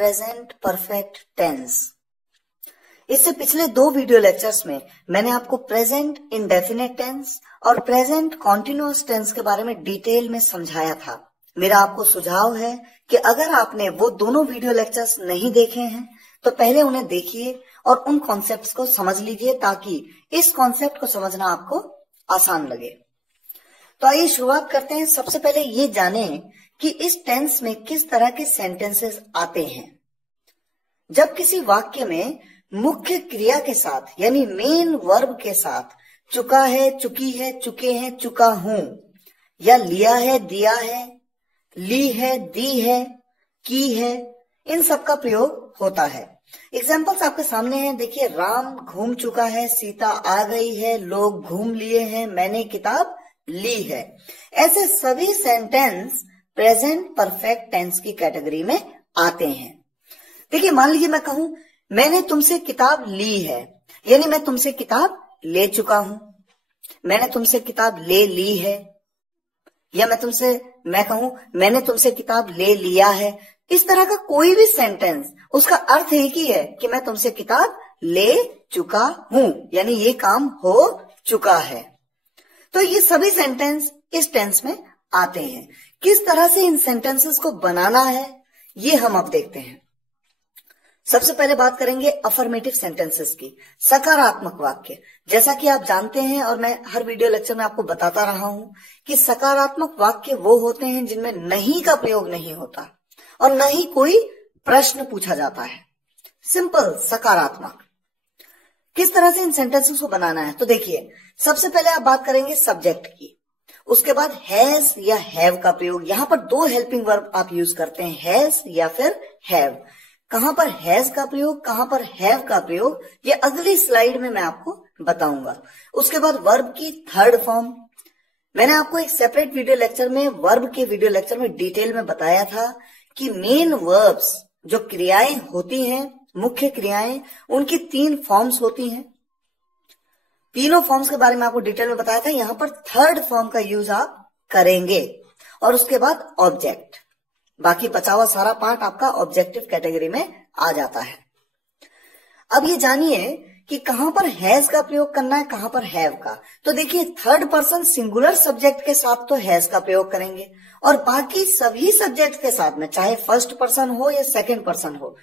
Present perfect tense. इससे पिछले 2 video lectures में मैंने आपको प्रेजेंट इंडेफिनिट टेंस और प्रेजेंट कॉन्टिन्यूअस टेंस के बारे में डिटेल में समझाया था। मेरा आपको सुझाव है कि अगर आपने वो दोनों वीडियो लेक्चर्स नहीं देखे हैं तो पहले उन्हें देखिए और उन कॉन्सेप्ट्स को समझ लीजिए ताकि इस कॉन्सेप्ट को समझना आपको आसान लगे। तो आइए शुरुआत करते हैं। सबसे पहले ये जानें कि इस टेंस में किस तरह के सेंटेंसेस आते हैं। जब किसी वाक्य में मुख्य क्रिया के साथ यानी मेन वर्ब के साथ चुका है, चुकी है, चुके हैं, चुका हूं या लिया है, दिया है, ली है, दी है, की है, इन सब का प्रयोग होता है। एग्जाम्पल्स आपके सामने हैं। देखिए, राम घूम चुका है, सीता आ गई है, लोग घूम लिए हैं, मैंने किताब ली है। ऐसे सभी सेंटेंस प्रेजेंट परफेक्ट टेंस की कैटेगरी में आते हैं। देखिए, मान लीजिए मैं कहूं मैंने तुमसे किताब ली है, यानी मैं तुमसे किताब ले चुका हूं। मैंने तुमसे किताब ले ली है, या मैं कहूं मैंने तुमसे किताब ले लिया है। इस तरह का कोई भी सेंटेंस, उसका अर्थ एक ही है कि मैं तुमसे किताब ले चुका हूं, यानी ये काम हो चुका है। तो ये सभी सेंटेंस इस टेंस में आते हैं। किस तरह से इन सेंटेंसेस को बनाना है ये हम अब देखते हैं। सबसे पहले बात करेंगे अफर्मेटिव सेंटेंसेस की, सकारात्मक वाक्य। जैसा कि आप जानते हैं और मैं हर वीडियो लेक्चर में आपको बताता रहा हूं कि सकारात्मक वाक्य वो होते हैं जिनमें नहीं का प्रयोग नहीं होता और न ही कोई प्रश्न पूछा जाता है। सिंपल सकारात्मक। किस तरह से इन सेंटेंसेस को बनाना है तो देखिए, सबसे पहले आप बात करेंगे सब्जेक्ट की, उसके बाद हैज या हैव का प्रयोग। यहां पर 2 हेल्पिंग वर्ब आप यूज करते हैं, हैज या फिर हैव। कहां पर हैज का प्रयोग, कहां पर हैव का प्रयोग, ये अगली स्लाइड में मैं आपको बताऊंगा। उसके बाद वर्ब की थर्ड फॉर्म। मैंने आपको एक सेपरेट वीडियो लेक्चर में, वर्ब के वीडियो लेक्चर में डिटेल में बताया था कि मेन वर्ब्स जो क्रियाएं होती हैं, मुख्य क्रियाएं, उनकी 3 फॉर्म्स होती हैं। तीनों फॉर्म्स के बारे में आपको डिटेल में बताया था। यहां पर थर्ड फॉर्म का यूज आप करेंगे और उसके बाद ऑब्जेक्ट। बाकी बचा हुआ सारा पार्ट आपका ऑब्जेक्टिव कैटेगरी में आ जाता है। अब ये जानिए कि कहां पर हैज का प्रयोग करना है, कहां पर हैव का। तो देखिए, थर्ड पर्सन सिंगुलर सब्जेक्ट के साथ तो हैज का प्रयोग करेंगे और बाकी सभी सब्जेक्ट के साथ में, चाहे फर्स्ट पर्सन हो या सेकंड पर्सन हो,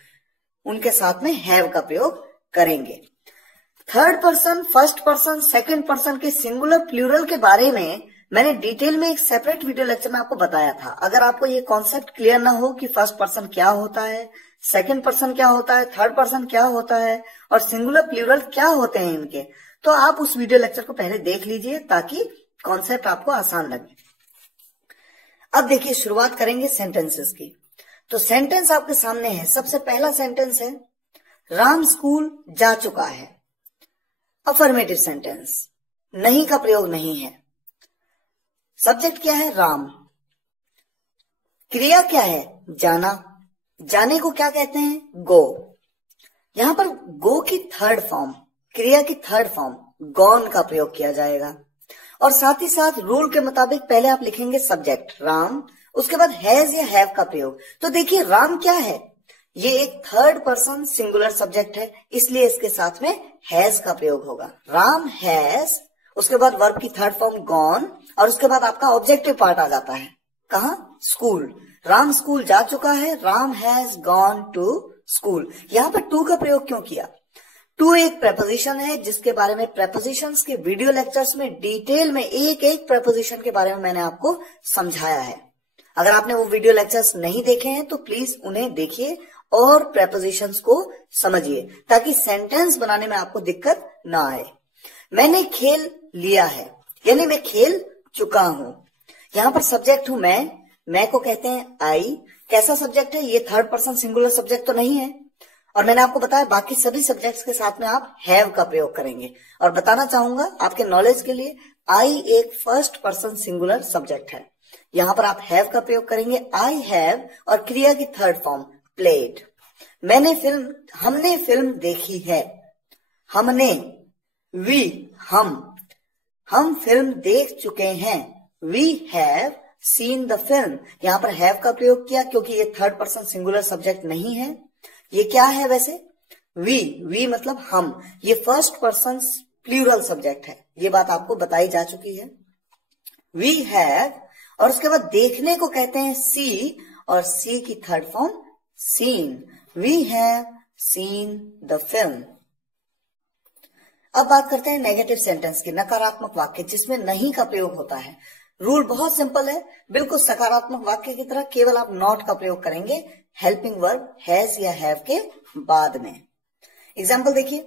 उनके साथ में हैव का प्रयोग करेंगे। Third person, first person, second person के सिंगुलर प्लूरल के बारे में मैंने डिटेल में एक सेपरेट वीडियो लेक्चर में आपको बताया था। अगर आपको ये कॉन्सेप्ट क्लियर ना हो कि फर्स्ट पर्सन क्या होता है, सेकंड पर्सन क्या होता है, थर्ड पर्सन क्या होता है और सिंगुलर प्लूरल क्या होते हैं इनके, तो आप उस वीडियो लेक्चर को पहले देख लीजिए ताकि कॉन्सेप्ट आपको आसान लगे। अब देखिए, शुरुआत करेंगे सेंटेंसेस की। तो सेंटेंस आपके सामने है। सबसे पहला सेंटेंस है, राम स्कूल जा चुका है। अफर्मेटिव सेंटेंस, नहीं का प्रयोग नहीं है। सब्जेक्ट क्या है, राम। क्रिया क्या है, जाना। जाने को क्या कहते हैं, गो। यहां पर गो की थर्ड फॉर्म, क्रिया की थर्ड फॉर्म गॉन का प्रयोग किया जाएगा। और साथ ही साथ रूल के मुताबिक पहले आप लिखेंगे सब्जेक्ट राम, उसके बाद हैज या हैव का प्रयोग। तो देखिए, राम क्या है, ये एक थर्ड पर्सन सिंगुलर सब्जेक्ट है, इसलिए इसके साथ में हैज का प्रयोग होगा। राम हैज, उसके बाद वर्ब की थर्ड फॉर्म गॉन और उसके बाद आपका ऑब्जेक्टिव पार्ट आ जाता है। कहां, स्कूल। राम स्कूल जा चुका है, Ram has gone to school. यहां पर टू का प्रयोग क्यों किया? टू एक प्रेपोजिशन है जिसके बारे में प्रेपोजिशंस के वीडियो लेक्चर्स में डिटेल में एक एक प्रेपोजिशन के बारे में मैंने आपको समझाया है। अगर आपने वो वीडियो लेक्चर्स नहीं देखे हैं तो प्लीज उन्हें देखिए और प्रेपोजिशंस को समझिए ताकि सेंटेंस बनाने में आपको दिक्कत ना आए। मैंने खेल लिया है, यानी मैं खेल चुका हूं। यहां पर सब्जेक्ट हूं मैं को कहते हैं आई। कैसा सब्जेक्ट है, ये थर्ड पर्सन सिंगुलर सब्जेक्ट तो नहीं है। और मैंने आपको बताया बाकी सभी सब्जेक्ट्स के साथ में आप हैव का प्रयोग करेंगे। और बताना चाहूंगा आपके नॉलेज के लिए, आई एक फर्स्ट पर्सन सिंगुलर सब्जेक्ट है। यहां पर आप हैव का प्रयोग करेंगे, आई हैव, और क्रिया की थर्ड फॉर्म प्लेड। हमने फिल्म देखी है। हमने, वी, हम फिल्म देख चुके हैं। We have seen the film, यहां पर हैव का प्रयोग किया क्योंकि ये थर्ड पर्सन सिंगुलर सब्जेक्ट नहीं है। ये क्या है वैसे? वी मतलब हम, ये फर्स्ट पर्सन प्लूरल सब्जेक्ट है, ये बात आपको बताई जा चुकी है। वी हैव, और उसके बाद देखने को कहते हैं सी, और सी की third form seen. We have seen the film. अब बात करते हैं नेगेटिव सेंटेंस की, नकारात्मक वाक्य जिसमें नहीं का प्रयोग होता है। रूल बहुत सिंपल है, बिल्कुल सकारात्मक वाक्य की तरह, केवल आप नॉट का प्रयोग करेंगे हेल्पिंग वर्ब हैज या हैव के बाद में। एग्जाम्पल देखिए,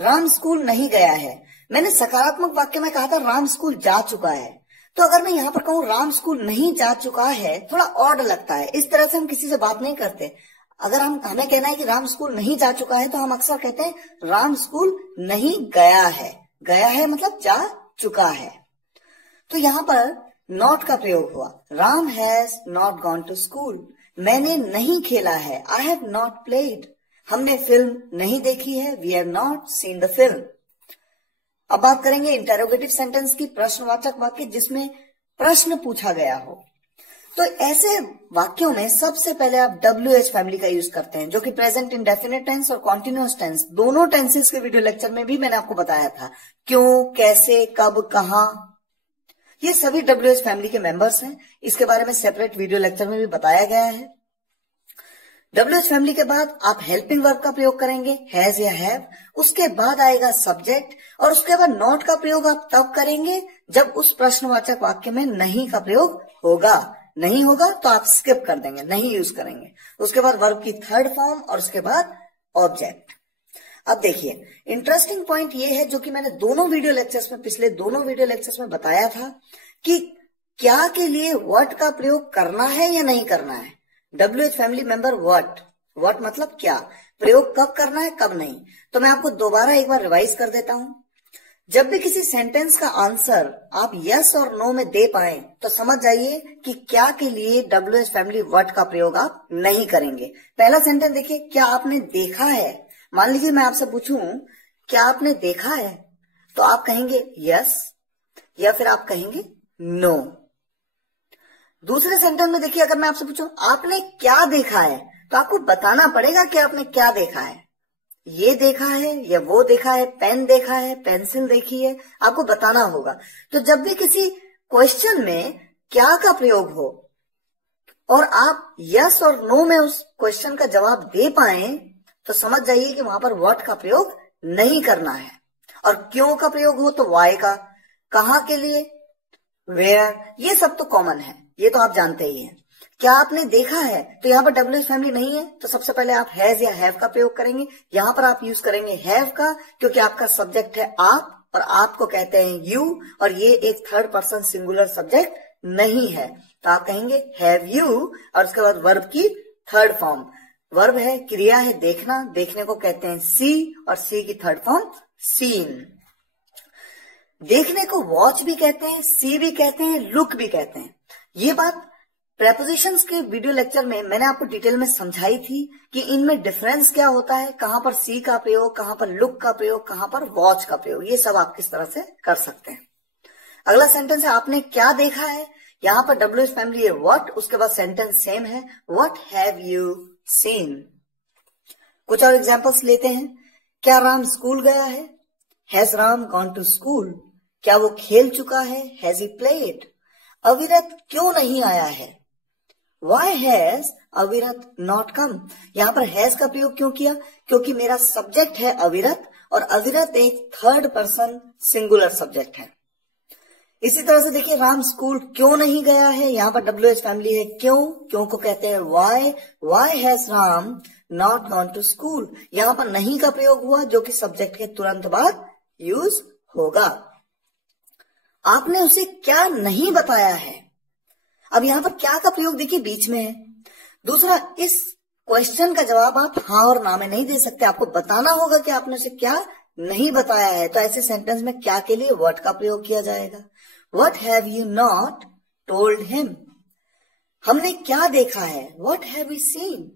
राम स्कूल नहीं गया है। मैंने सकारात्मक वाक्य में कहा था राम स्कूल जा चुका है, तो अगर मैं यहां पर कहूं राम स्कूल नहीं जा चुका है, थोड़ा ऑड लगता है। इस तरह से हम किसी से बात नहीं करते। अगर हमें कहना है कि राम स्कूल नहीं जा चुका है, तो हम अक्सर कहते हैं राम स्कूल नहीं गया है। गया है मतलब जा चुका है। तो यहां पर नॉट का प्रयोग हुआ, Ram has not gone to school. मैंने नहीं खेला है, आई हैव नॉट प्लेड। हमने फिल्म नहीं देखी है, we have not seen the film. अब बात करेंगे इंटेरोगेटिव सेंटेंस की, प्रश्नवाचक वाक्य जिसमें प्रश्न पूछा गया हो। तो ऐसे वाक्यों में सबसे पहले आप WH फैमिली का यूज करते हैं, जो कि प्रेजेंट इंडेफिनिट टेंस और कॉन्टिन्यूअस टेंस, दोनों टेंसेस के वीडियो लेक्चर में भी मैंने आपको बताया था। क्यों, कैसे, कब, कहां, ये सभी WH फैमिली के मेंबर्स हैं। इसके बारे में सेपरेट वीडियो लेक्चर में भी बताया गया है। WH फैमिली के बाद आप हेल्पिंग वर्ब का प्रयोग करेंगे, हैज या हैव। उसके बाद आएगा सब्जेक्ट, और उसके बाद नॉट का प्रयोग आप तब करेंगे जब उस प्रश्नवाचक वाक्य में नहीं का प्रयोग होगा। नहीं होगा तो आप स्किप कर देंगे, नहीं यूज करेंगे। उसके बाद वर्ब की थर्ड फॉर्म, और उसके बाद ऑब्जेक्ट। अब देखिए, इंटरेस्टिंग पॉइंट ये है, जो कि मैंने दोनों वीडियो लेक्चर्स में, पिछले दोनों वीडियो लेक्चर्स में बताया था, कि क्या के लिए व्हाट का प्रयोग करना है या नहीं करना है। WH फैमिली मेंबर व्हाट मतलब क्या, प्रयोग कब करना है कब नहीं। तो मैं आपको दोबारा एक बार रिवाइज कर देता हूं। जब भी किसी सेंटेंस का आंसर आप यस और नो में दे पाए, तो समझ जाइए कि क्या के लिए WH फैमिली व्हाट का प्रयोग आप नहीं करेंगे। पहला सेंटेंस देखिए, क्या आपने देखा है। मान लीजिए मैं आपसे पूछूं क्या आपने देखा है, तो आप कहेंगे यस या फिर आप कहेंगे नो। दूसरे सेंटेंस में देखिए, अगर मैं आपसे पूछूं आपने क्या देखा है, तो आपको बताना पड़ेगा कि आपने क्या देखा है। ये देखा है या वो देखा है, पेन देखा है, पेंसिल देखी है, आपको बताना होगा। तो जब भी किसी क्वेश्चन में क्या का प्रयोग हो और आप यस और नो में उस क्वेश्चन का जवाब दे पाए, तो समझ जाइए कि वहां पर व्हाट का प्रयोग नहीं करना है। और क्यों का प्रयोग हो तो वाई का, कहां के लिए वेयर, ये सब तो कॉमन है, ये तो आप जानते ही हैं। क्या आपने देखा है, तो यहाँ पर WH फैमिली नहीं है, तो सबसे पहले आप हैज या हैव का प्रयोग करेंगे। यहां पर आप यूज करेंगे हैव का, क्योंकि आपका सब्जेक्ट है आप, और आपको कहते हैं यू, और ये एक थर्ड पर्सन सिंगुलर सब्जेक्ट नहीं है। तो आप कहेंगे हैव यू, और उसके बाद वर्ब की थर्ड फॉर्म, वर्ब है, क्रिया है देखना, देखने को कहते हैं सी, और सी की थर्ड फॉर्म सीन। देखने को वॉच भी कहते हैं, सी भी कहते हैं, लुक भी कहते हैं। ये बात प्रेपोजिशंस के वीडियो लेक्चर में मैंने आपको डिटेल में समझाई थी कि इनमें डिफरेंस क्या होता है, कहां पर सी का प्रयोग, कहां पर लुक का प्रयोग, कहां पर वॉच का प्रयोग, ये सब आप किस तरह से कर सकते हैं। अगला सेंटेंस है आपने क्या देखा है। यहां पर WH फैमिली है व्हाट, उसके बाद सेंटेंस सेम है, व्हाट हैव यू सीन। कुछ और एग्जांपल्स लेते हैं। क्या राम स्कूल गया है, has Ram gone to school. क्या वो खेल चुका है, हैज ही प्लेड। अविरत क्यों नहीं आया है, Why has अविरत not come। यहां पर हैज का प्रयोग क्यों किया, क्योंकि मेरा सब्जेक्ट है अविरत, और अविरत एक थर्ड पर्सन सिंगुलर सब्जेक्ट है। इसी तरह से देखिए, राम स्कूल क्यों नहीं गया है, यहां पर WH फैमिली है क्यों, क्यों को कहते हैं why has Ram not gone to school। यहां पर नहीं का प्रयोग हुआ, जो कि सब्जेक्ट के तुरंत बाद यूज होगा। आपने उसे क्या नहीं बताया है। अब यहां पर क्या का प्रयोग देखिए बीच में है। दूसरा, इस क्वेश्चन का जवाब आप हाँ और ना में नहीं दे सकते, आपको बताना होगा कि आपने उसे क्या नहीं बताया है। तो ऐसे सेंटेंस में क्या के लिए व्हाट का प्रयोग किया जाएगा। What have you not told him. हमने क्या देखा है, व्हाट हैव वी सीन।